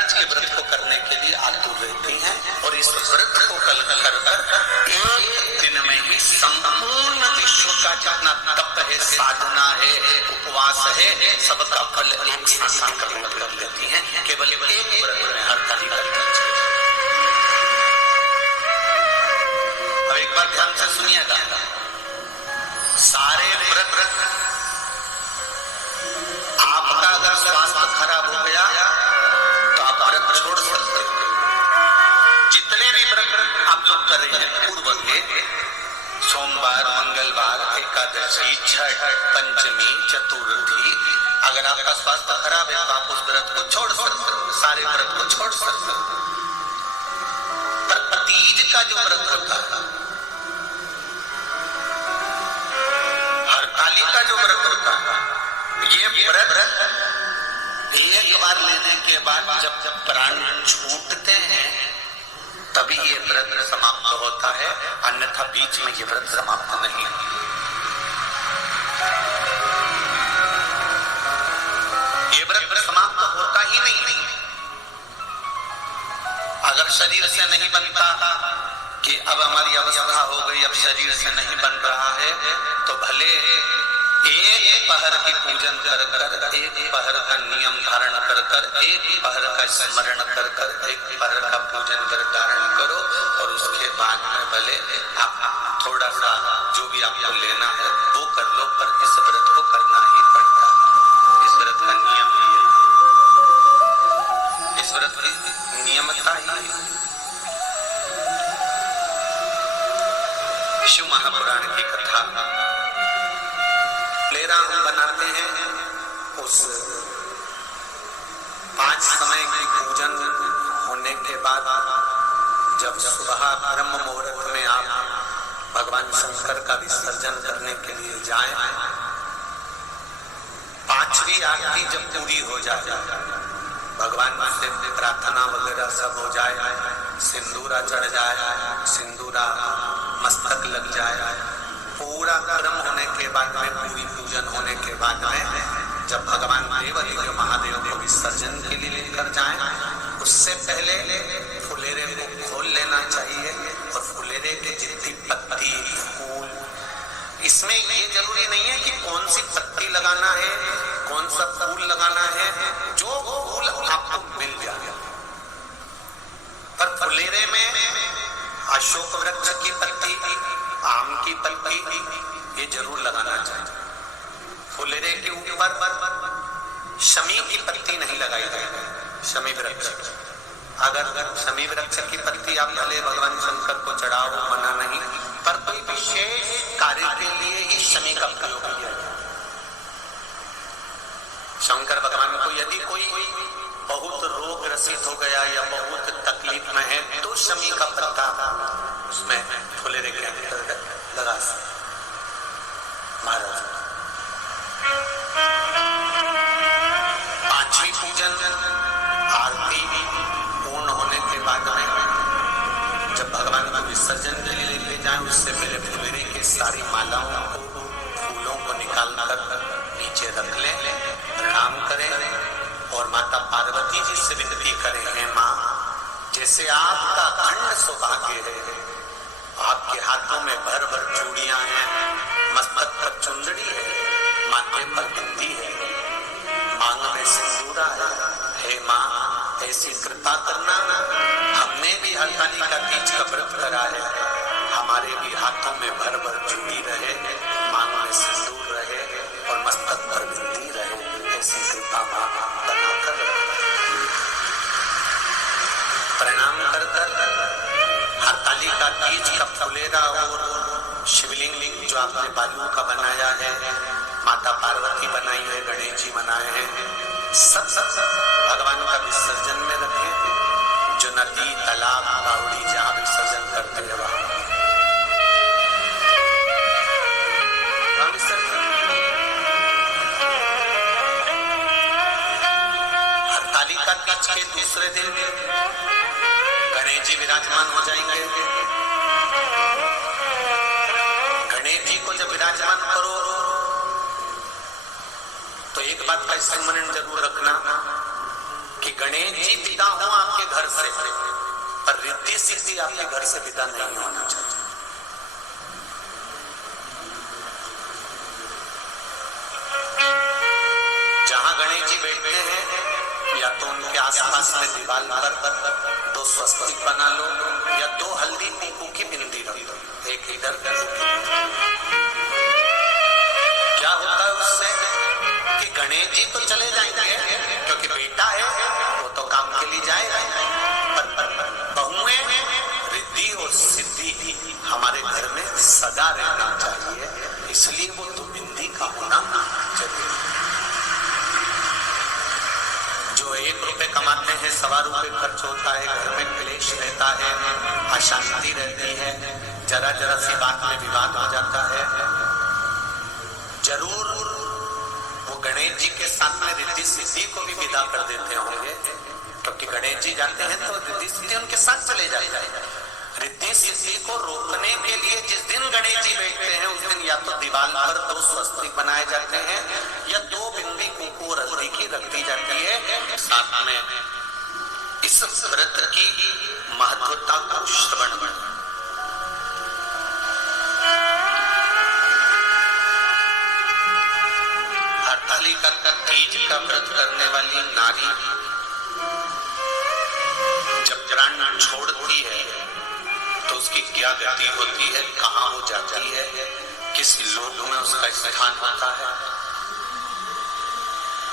तीज के व्रत को करने के लिए आतुर रहती हैं और इस व्रत को कल कर एक दिन में ही संपूर्ण विश्व का जितना तप है, साधना है, उपवास है, सबका फल एक साथ ग्रहण कर लेती हैं। केवल एक व्रत में हरतालिका तीज। अब एक बार ध्यान से सुनिएगा, सारे व्रत आपका अगर स्वास्थ्य खराब हो गया तो आप व्रत छोड़ सकते हो। जितने भी व्रत आप लोग कर रहे हैं पूर्व के, सोमवार, मंगलवार, एकादशी, छठ, पंचमी, चतुर्थी, अगर आपका स्वास्थ्य खराब है तो आप उस व्रत को छोड़ सकते हो, सारे व्रत को छोड़ सकते हो। पर तीज का जो व्रत होता है, हरतालिका जो व्रत होता है, ये व्रत एक बार लेने के बाद जब प्राण छूटते हैं तभी ये व्रत समाप्त होता है, अन्यथा बीच में ये व्रत समाप्त नहीं। ये व्रत समाप्त होता ही नहीं। अगर शरीर से नहीं बनता कि अब हमारी अवस्था हो गई, अब शरीर से नहीं बन रहा है, तो भले एक पहर की पूजन कर कर, एक पहर का नियम धारण कर कर, एक पहर का स्मरण कर कर, एक पहर का पूजन कर धारण करो और उसके बाद में भले आप थोड़ा सा जो भी आपको लेना है वो कर लो, पर इस व्रत को करना ही पड़ता है। इस व्रत का नियम ही है, इस व्रत की नियमता ही है। शिव महापुराण की कथा लेरा हम बनाते हैं। उस 5 समय की पूजन होने के बाद जब सुबह ब्रह्म मुहूर्त में आप भगवान शंकर का विसर्जन करने के लिए जाएं, 5वीं आरती जब पूरी हो जाए, भगवान से प्रार्थना वगैरह सब हो जाए, सिंदूरा चढ़ जाए, सिंदूरा मस्तक लग जाए, पूरा कर्म होने के बाद में, पूरी पूजन होने के बाद में जब भगवान देव महादेव को विसर्जन के लिए लेकर जाएं, उससे पहले फुलेरे को खोल लेना चाहिए और फुलेरे के जितनी पत्ती, फूल, इसमें ये जरूरी नहीं है कि कौन सी पत्ती लगाना है, कौन सा फूल लगाना है, जो फूल आपको मिल जाए। पर फुलेरे में अशोक वृक्ष की पत्ती, आम की पत्ती ये जरूर लगाना चाहिए। फुलेरे के ऊपर शमी की पत्ती नहीं लगाई जाएगी। शमी वृक्ष, अगर शमी वृक्ष की पत्ती आप भले भगवान शंकर को चढ़ाओ, मना नहीं, पर कोई विशेष कार्य के लिए ही शमी का प्रयोग किया जाए। शंकर भगवान को यदि कोई बहुत रोग ग्रसित हो गया या बहुत तकलीफ में है तो शमी का पत्ता उसमें फुलेरे के अंतर्गत लगा सकते महाराज। 5वीं पूजन आरती पूर्ण होने के बाद में जब भगवान को विसर्जन के लिए लेके जाए, उससे पहले फुलेरे के सारी मालाओं को, फूलों को निकाल कर नीचे रख लें, प्रणाम करें और माता पार्वती जी से विनती करें, हैं माँ, जैसे आपका अखंड सौभाग्य है, आपके हाथों में भर भर चूड़ियां हैं, मस्तक पर चुंदड़ी है, माथे पर बिंदी है, मांग में सिंदूरा है, हे माँ ऐसी कृपा करना, हमने भी हरतालिका तीज का व्रत करा है, हमारे भी हाथों में भर भर चूड़ी रहे, मांग में सिंदूर रहे और मस्तक पर बिंदी रहे, ऐसी कृपा माँ बनाकर प्रणाम कर हरतालिका तीज का फुलेरा और शिवलिंग जो आपने बालू का बनाया है, माता पार्वती बनाई है, गणेश जी बनाए हैं, सब भगवान का विसर्जन में रखें। जो नदी, तालाब, बावड़ी जहाँ विसर्जन करते हैं वहाँ हरतालिका तीज के दूसरे दिन गणेश जी विराजमान हो जाएंगे। गणेश जी को जब विराजमान करो तो एक बात का स्मरण जरूर रखना कि गणेश जी विदा हो आपके घर से, पर रिद्धि सिद्धि आपके घर से विदा नहीं होना चाहिए। जहां गणेश जी बैठते हैं या तो उनके आसपास में दीवार पर 2 स्वस्तिक बना लो या 2 हल्दी कुंकू की बिंदी रख लो, एक इधर क्या होता है उससे कि गणेश जी तो चले जाएंगे क्योंकि बेटा है वो तो काम के लिए जाएगा, पर बहुएं रिद्धि और सिद्धि हमारे घर में सदा रहना चाहिए, इसलिए वो 2 बिंदी का होना जरूरी। जो 1 रुपए कमाते हैं 1.25 रुपए खर्च होता है, घर में क्लेश रहता है, अशांति रहती है, जरा जरा सी बात में विवाद हो जाता है। जरूर वो गणेश जी के साथ में रिद्धि सिद्धि को भी विदा कर देते होंगे, क्योंकि गणेश जी जाते हैं तो रिद्धि सिद्धि उनके साथ चले जाएगा। रिद्धि सिद्धि को रोकने के लिए जिस दिन गणेश जी बैठते हैं उस दिन या तो दीवार पर 2 स्वस्तिक बनाए जाते हैं या 2 बिंदी कुंकू और हल्दी की रख दी जाती है। साथ में इस व्रत की महत्वता को श्रवण करें। हरतालिका का तीज का व्रत करने वाली नारी जब प्राण छोड़ती है तो उसकी क्या गति होती है, कहाँ हो जाती है, किस लोक में उसका स्थान होता है।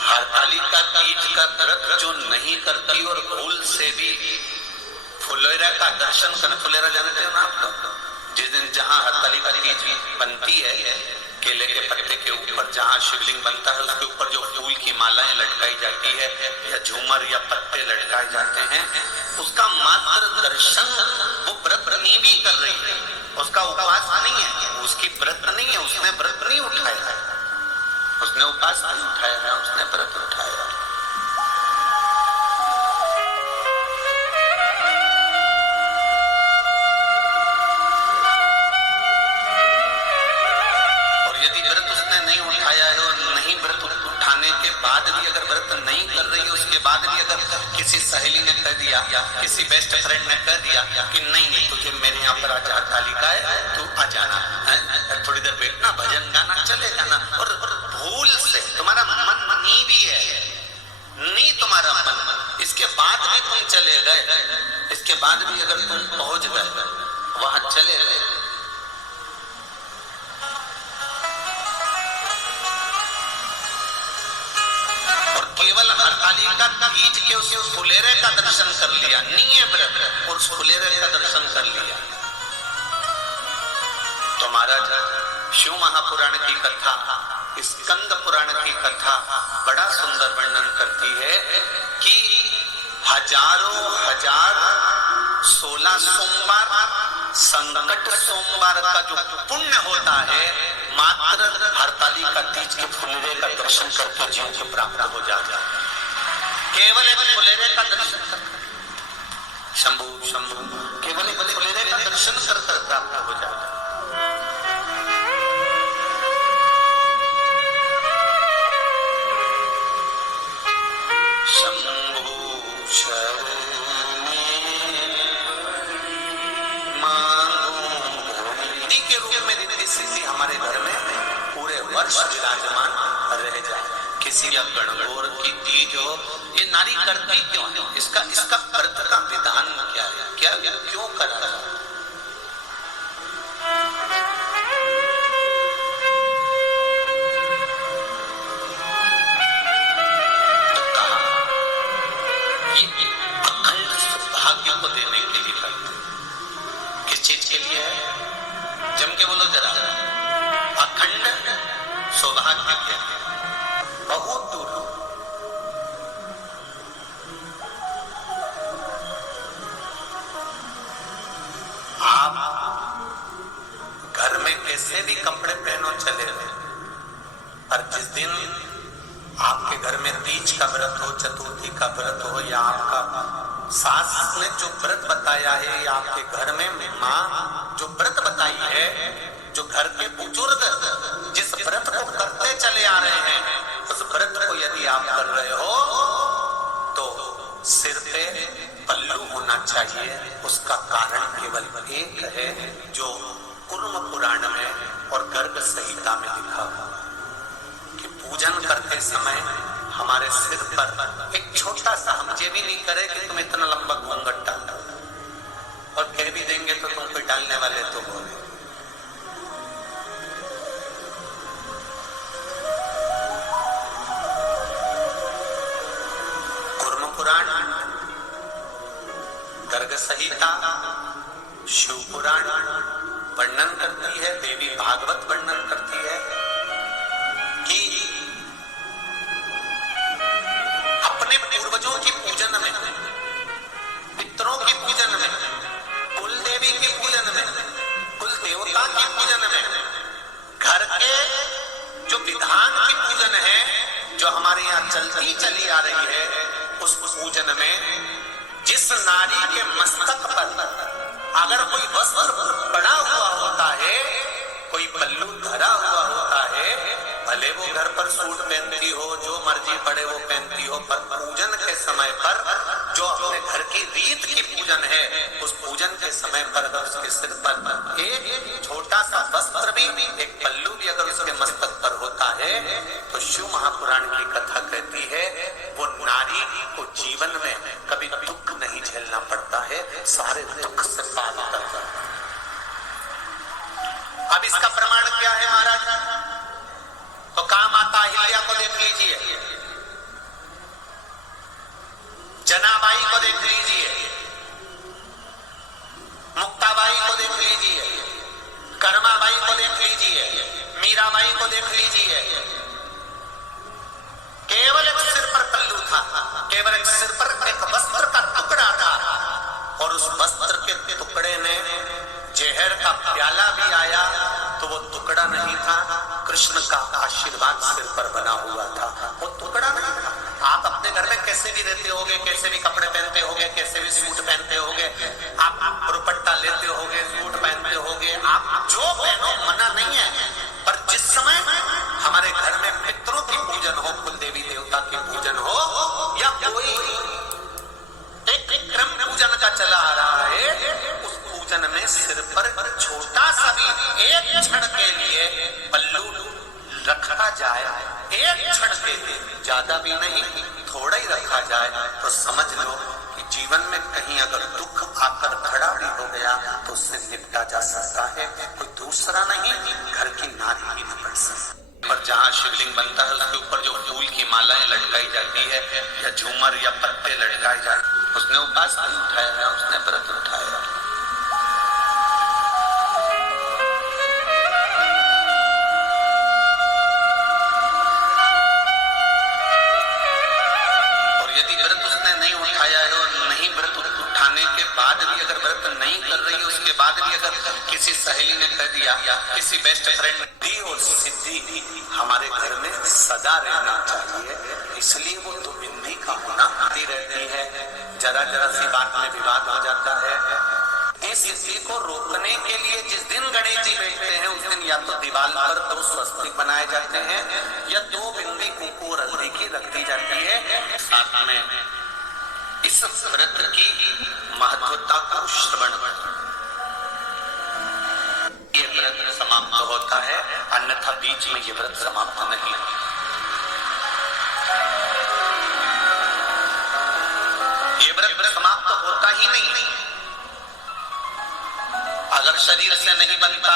हरतालिका तीज का व्रत जो नहीं करती और भूल से भी फुलेरा का दर्शन कर, फुलेरा जानते हो ना आप लोग, जिस दिन जहाँ हरतालिका तीज बनती है, केले के पत्ते के ऊपर जहाँ शिवलिंग बनता है उसके ऊपर जो फूल की मालाएं लटकाई जाती है या झूमर या पत्ते लटकाए जाते हैं, उसका मात्र दर्शन वो व्रत नहीं भी कर रही है, उसका उपवास नहीं है, उसकी व्रत नहीं है, उसने व्रत नहीं उठाया, उसने उपवास नहीं उठाया, उसने व्रत उठाया। के बाद भी अगर व्रत नहीं कर रही है, उसके बाद भी अगर किसी सहेली ने कह दिया, किसी बेस्ट फ्रेंड ने कह दिया कि नहीं तुझे मेरे यहाँ पर आज हरतालिका है, तू आ जाना, थोड़ी देर बैठना, भजन गाना, चले जाना, और भूल से तुम्हारा मन नहीं भी है, नहीं तुम्हारा मन, इसके बाद भी तुम चले गए, इसके बाद भी अगर तुम पहुंच गए वहां चले गए, केवल हरतालिका तीज के उस फुलेरे का दर्शन कर लिया, नहीं है व्रत, और उस फुलेरे का दर्शन कर लिया तो महाराज शिव महापुराण की कथा, स्कंद पुराण की कथा बड़ा सुंदर वर्णन करती है कि हजारों हजार 16 सोमवार संकट सोमवार का जो पुण्य होता है मात्र हरतालिका तीज के फुलेरे का दर्शन करके जीवन को प्राप्त हो जाता है। केवल एक फुलेरे का दर्शन कर, शंभु शंभु, केवल एक फुलेरे का दर्शन कर प्राप्त हो जाता है। शंभु के रूप में रिद्धि सिद्धि हमारे घर में पूरे वर्ष विराजमान रह जाए। किसी या गणगौर की तीज हो, ये नारी करती क्यों है, इसका व्रत का विधान क्या है, क्या क्यों करा है? तो कहा ये अखंड सौभाग्य को देने के लिए करते। किस चीज के लिए है? जम के बोलो जरा, अखंड सौभाग्य के लिए। बहुत दूर आप घर में कैसे भी कपड़े पहनो चले गए, पर जिस दिन आपके घर में तीज का व्रत हो, चतुर्थी का व्रत हो, या आपका सास ने जो व्रत बताया है, या आपके घर में माँ जो व्रत बताई है, जो घर के बुजुर्ग जिस व्रत को करते चले आ रहे हैं, उस व्रत को यदि आप कर रहे हो तो चाहिए, उसका कारण केवल एक है जो कुर्म पुराण में और गर्ग संहिता में लिखा हुआ कि पूजन करते समय हमारे सिर पर एक छोटा सा, हम ये भी नहीं करे कि तुम इतना लंबा घूंघट डाल, और कह भी देंगे तो तुम कोई डालने वाले तो बोले। कुर्म पुराण, गर्ग संहिता, शिव पुराण वर्णन करती है, देवी भागवत वर्णन करती है कि अपने पूर्वजों की पूजन में, पितरों की पूजन में, कुल देवी की पूजन में, कुल देवता की पूजन में, घर के जो विधान की पूजन है, जो हमारे यहाँ चलती चली आ रही है, उस पूजन में जिस नारी के मस्तक पर अगर कोई वस्त्र पड़ा हुआ होता है, कोई पल्लू धरा हुआ होता है, भले वो घर पर सूट पहनती हो, जो मर्जी पड़े वो पहनती हो, पर पूजन के समय पर जो अपने घर की रीत की पूजन है, उस पूजन के समय पर अगर उसके सिर पर एक छोटा सा वस्त्र भी, एक पल्लू भी अगर उसके मस्तक पर होता है, तो शिव महापुराण की कथा कहती है वो नारी को जीवन में कभी दुख नहीं झेलना पड़ता है, सारे दुख से पार उतरता है। अब इसका प्रमाण क्या है महाराज? तो कहा माता अहिल्या को देख लीजिए, जनाबाई को देख लीजिए, मुक्ताबाई को देख लीजिए, कर्माबाई को देख लीजिए, मीराबाई को देख लीजिए। केवल एक सिर पर पल्लू था, केवल एक सिर पर एक वस्त्र का टुकड़ा था, और उस वस्त्र के टुकड़े ने जहर का प्याला भी आया तो वो टुकड़ा नहीं था, कृष्ण का आशीर्वाद सिर पर बना हुआ था, वो टुकड़ा नहीं था। आप अपने घर में कैसे भी रहते होगे, कैसे भी कपड़े पहनते होगे, कैसे भी सूट पहनते होगे, आप दुपट्टा लेते होगे, सूट पहनते होगे, आप जो पहनो मना नहीं है, पर जिस समय हमारे घर में पितरों की पूजन हो, कुल देवी देवता की पूजन हो, या कोई एक क्रम पूजन का चला आ रहा है, उस पूजन में सिर पर छोटा सा भी एक क्षण के लिए पल्लू रखा जाए, एक क्षण के लिए, ज्यादा भी नहीं, थोड़ा ही रखा जाए, तो समझ लो कि जीवन में कहीं अगर दुख आकर खड़ा भी हो गया तो उससे निपटा जा सकता है, कोई दूसरा नहीं, घर की नारी ही निपट सकती। पर जहाँ शिवलिंग बनता है उसके ऊपर जो फूल की मालाएं लटकाई जाती है या झूमर या पत्ते लटकाए जाते, उसने उपास नहीं उठाया ना उसने व्रत उठाया। और यदि व्रत उसने नहीं उठाया है और नहीं व्रत उठाने के बाद भी अगर व्रत नहीं कर रही है, उसके बाद भी अगर किसी सहेली ने कह दिया, किसी बेस्ट फ्रेंड दी, और सिद्धि हमारे घर में सदा रहना चाहिए, इसलिए वो तो बिंदी का होना आती रहती है। जरा जरा सी बात में विवाद हो जाता है। इस सिद्धि को रोकने के लिए जिस दिन गणेश जी बैठते हैं उस दिन या तो दीवार पर 2 स्वस्तिक बनाए जाते हैं या 2 बिंदी कुंकू और हल्दी की रख दी जाती है। साथ में इस व्रत की महत्वता को श्रवण ये व्रत समाप्त होता है, अन्यथा बीच में ये व्रत समाप्त नहीं। ये व्रत समाप्त होता ही नहीं। अगर शरीर से नहीं बनता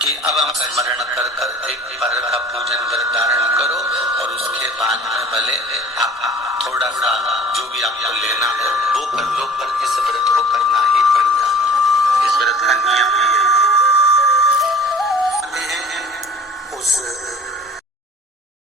कि अब हम स्मरण कर कर एक पर का पूजन व्रत धारण करो, और उसके बाद में भले आप थोड़ा सा जो भी आपको लेना है वो कर लो, पर इस व्रत को कर